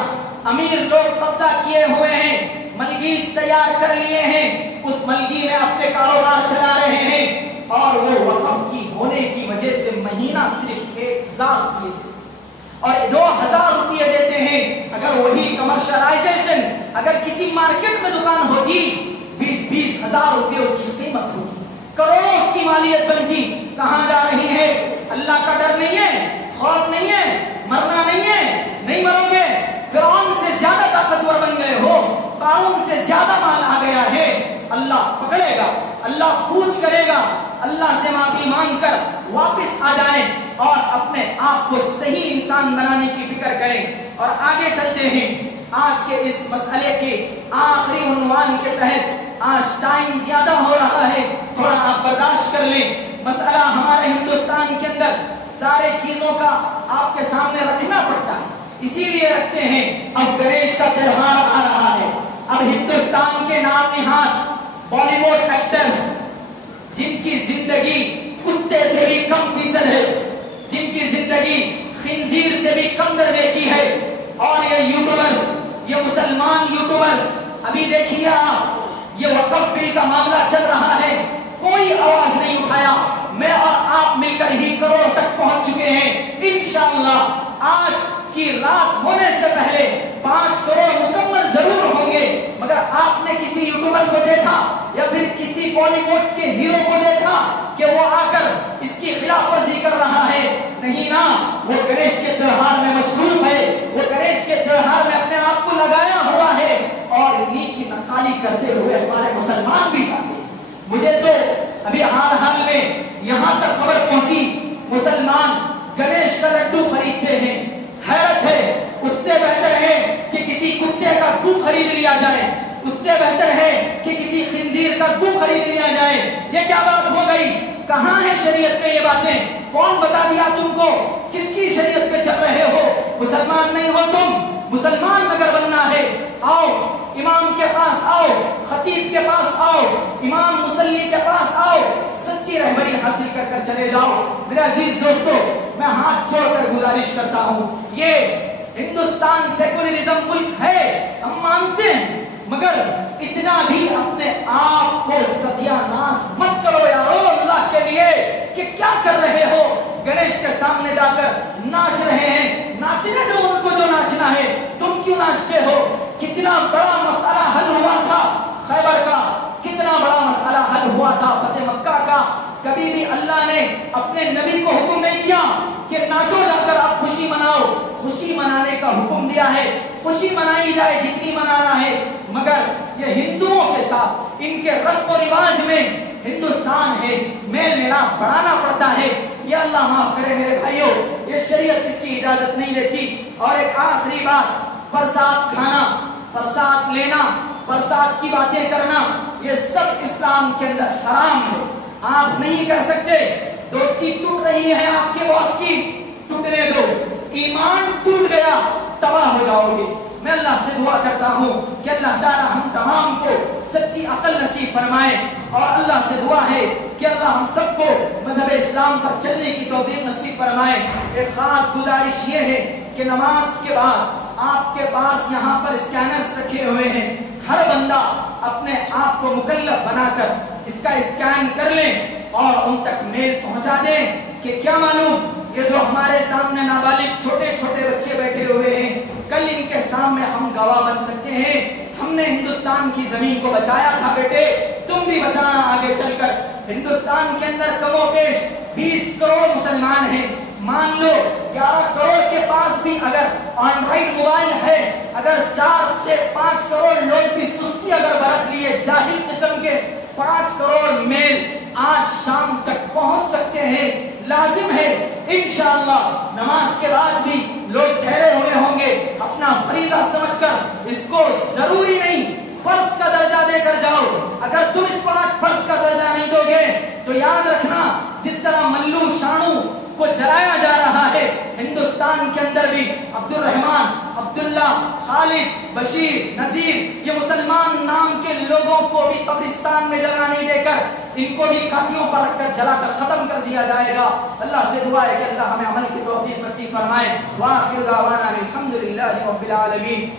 امیر لوگ قبضہ کیے ہوئے ہیں، ملگیز تیار کر لیے ہیں، اس ملگی میں اپنے کاروبار چلا رہے ہیں، اور وہ وقف کی ہونے کی وجہ سے مہینہ صرف 1000 روپئے اور 2000 روپئے دیتے ہیں. اگر وہی کمرشلائزیشن اگر کسی مارکیٹ میں دکان ہوتی 20-20 ہزار روپئے اس کی قیمت ہوتی، کروڑوں اس کی مالیت بنتی. کہاں جا رہی ہے؟ اللہ کا ڈر نہیں ہے، خوف نہیں ہے، مرنا نہیں ہے، نہیں مرو گے. فرعون سے زیادہ طاقتور بن گئے ہو، قارون سے زیادہ مال آ گیا ہے. اللہ پکڑے گا، اللہ پوچھ کرے گا. اللہ سے معافی مانگ کر واپس آ جائیں اور اپنے آپ کو صحیح انسان بنانے کی فکر کریں. اور آگے چلتے ہیں آج کے اس مسئلے کے آخری عنوان کے تحت. آج ٹائم زیادہ ہو رہا ہے، تھوڑا آپ برداشت کر لیں. مسئلہ ہمارے ہندوستان کے اندر سارے چیزوں کا آپ کے سامنے رکھنا پڑتا ہے، اسی لیے رکھتے ہیں. اب گنیش کا تہوار آ رہا ہے. اب ہندوستان کے نام نہاد بالی ووڈ ایکٹرز جن کی زندگی کتے سے بھی کم فیصد ہے، جن کی زندگی خنزیر سے بھی کم درجے کی ہے، اور یہ یوٹیوبرز، یہ مسلمان یوٹیوبرز، ابھی دیکھیے آپ یہ وقف بل کا معاملہ چل رہا ہے، کوئی آواز نہیں اٹھایا. میں اور آپ مل کر ہی کروڑ تک پہنچ چکے ہیں. انشاءاللہ آج کی رات ہونے سے پہلے 5 کروڑ مکمل ضرور ہوں گے. مگر آپ نے کسی یوٹیوبر کو دیکھا یا پھر کسی بالی ووڈ کے ہیرو کو دیکھا کہ وہ آ کر اس کی خلاف ورزی کر رہا ہے؟ نہیں نا، وہ گنیش کے تہوار میں مصروف ہے، وہ گنیش کے تہوار میں اپنے آپ کو لگایا ہوا ہے، اور انہی کی نقالی کرتے ہوئے ہمارے مسلمان بھی جاتے ہیں. مجھے تو ابھی حال میں یہاں تک خبر پہنچی مسلمان گنیش کا لڈو خریدتے ہیں. حیرت ہے، اس سے بہتر ہے کہ کسی کتے کا دودھ خرید لیا جائے، اس سے بہتر ہے کہ کسی خنزیر کا گو خرید لیا جائے۔ یہ کیا بات ہو گئی؟ کہاں ہے شریعت میں یہ باتیں؟ کون بتا دیا تم کو؟ کس کی شریعت پہ چل رہے ہو؟ مسلمان نہیں ہو تم؟ مسلمان اگر بننا ہے، آؤ امام کے پاس آؤ، خطیب کے پاس آؤ، امام مصلی کے پاس آؤ، سچی رہبری حاصل کر کر چلے جاؤ۔ میرے عزیز دوستو، میں ہاتھ جوڑ کر گزارش کرتا ہوں، یہ ہندوستان سیکولرزم ملک ہے، ہم مانتے ہیں، مگر اتنا بھی اپنے آپ کو ستیہ ناس مت کرو یارو اللہ کے لیے کہ کیا کر رہے ہو؟ گنیش کے سامنے جا کر ناچ رہے ہیں، ناچنے دو ان کو جو ناچنا ہے، تم کیوں ناچتے ہو؟ کتنا بڑا مسئلہ حل ہوا تھا خیبر کا، کتنا بڑا مسئلہ حل ہوا تھا فتح مکہ کا۔ کبھی بھی اللہ نے اپنے نبی کو حکم نہیں دیا کہ ناچو جا کر آپ خوشی مناؤ، خوشی منانے کا حکم دیا ہے، خوشی منائی جائے جتنی منانا ہے، مگر یہ ہندوؤں کے ساتھ ان کے رسم و رواج میں ہندوستان ہے، میل ملاپ بڑھانا پڑتا ہے۔ یہ اللہ معاف کرے میرے بھائیوں، یہ شریعت اس کی اجازت نہیں دیتی۔ اور ایک آخری بات، پرساد کھانا، پرساد لینا، پرساد کی باتیں کرنا، یہ سب اسلام کے اندر حرام ہے، آپ نہیں کر سکتے۔ دوستی ٹوٹ رہی ہے آپ کے باس کی، ٹوٹنے دو، ایمان ٹوٹ گیا تباہ ہو جاؤ گے۔ میں اللہ سے دعا کرتا ہوں کہ اللہ تعالی ہم تمام کو سچی عقل نصیب فرمائے، اور اللہ سے دعا ہے کہ اللہ ہم سب کو مذہب اسلام پر چلنے کی توفیق نصیب فرمائے۔ ایک خاص گزارش یہ ہے کہ نماز کے بعد آپ کے پاس یہاں پر اسکینرز رکھے ہوئے ہیں، ہر بندہ اپنے آپ کو مکلف بنا کر اس کا اسکین کر لیں اور ان تک میل پہنچا دیں کہ کیا معلوم یہ جو ہمارے سامنے نابالغ چھوٹے چھوٹے بچے بیٹھے ہوئے ہیں، کل ان کے سامنے ہم گواہ بن سکتے ہیں۔ ہم نے ہندوستان کی زمین کو بچایا تھا بیٹے، تم بھی بچانا آگے چل کر۔ ہندوستان کے اندر کم و بیش 20 کروڑ مسلمان ہیں، مان لو 11 کروڑ کے پاس بھی اگر اینڈرائیڈ موبائل ہے، اگر 4 سے 5 کروڑ لوگ بھی سستی اگر برت لیے جاہل قسم کے، 5 کروڑ میل آج شام تک پہنچ سکتے ہیں۔ لازم ہے انشاءاللہ نماز کے بعد بھی لوگ ٹھہرے ہوئے ہوں گے، اپنا فریضہ سمجھ کر اس کو ضروری نہیں فرض کا درجہ دے کر جاؤ۔ اگر تم اس کو آج فرض کا درجہ نہیں دو گے تو یاد رکھنا، جس طرح ملو شانو کو جلایا جا رہا ہے، ہندوستان کے اندر بھی عبد الرحمان، عبداللہ، خالد، بشیر، نذیر، یہ مسلمان نام کے لوگوں کو بھی قبرستان میں جگہ نہیں دے کر ان کو بھی کاٹیوں پر رکھ کر جلا کر ختم کر دیا جائے گا۔ اللہ سے دعا ہے کہ اللہ ہمیں عمل کی توفیق نصیب فرمائے۔ وآخر دعوانا الحمدللہ رب العالمین۔